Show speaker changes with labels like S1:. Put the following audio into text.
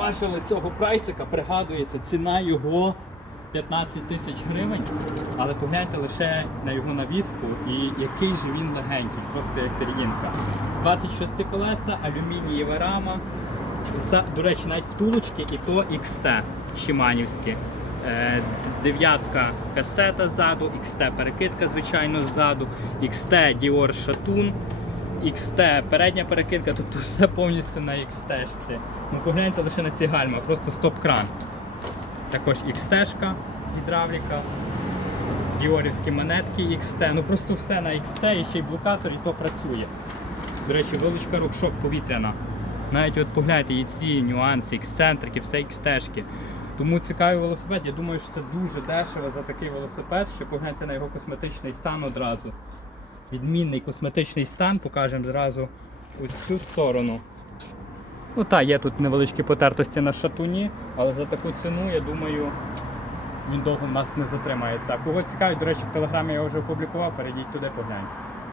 S1: бачили цього прайсика, пригадуєте, ціна його 15 тисяч гривень, але погляньте лише на його навіску і який же він легенький, просто як пір'їнка. 26 колеса, алюмінієва рама. До речі, навіть втулочки і то XT Шиманівські. Е, дев'ятка касета ззаду, XT перекидка, звичайно, ззаду, XT Dior Шатун, XT передня перекидка, тобто все повністю на XT. -шці. Ну погляньте лише на ці гальма, просто стоп-кран. Також XT-шка, гідравліка, діорівські монетки XT, ну просто все на XT і ще й блокатор, і то працює. До речі, вилучка рукшок повітряна. Навіть от погляньте і ці нюанси, ексцентрики, все XT-шки. Тому цікавий велосипед. Я думаю, що це дуже дешево за такий велосипед, що погляньте на його косметичний стан одразу. Відмінний косметичний стан, покажемо зразу ось цю сторону. Ну так, є тут невеличкі потертості на шатуні, але за таку ціну, я думаю, він довго в нас не затримається. А кого цікавить, до речі, в телеграмі я вже опублікував, перейдіть туди, погляньте.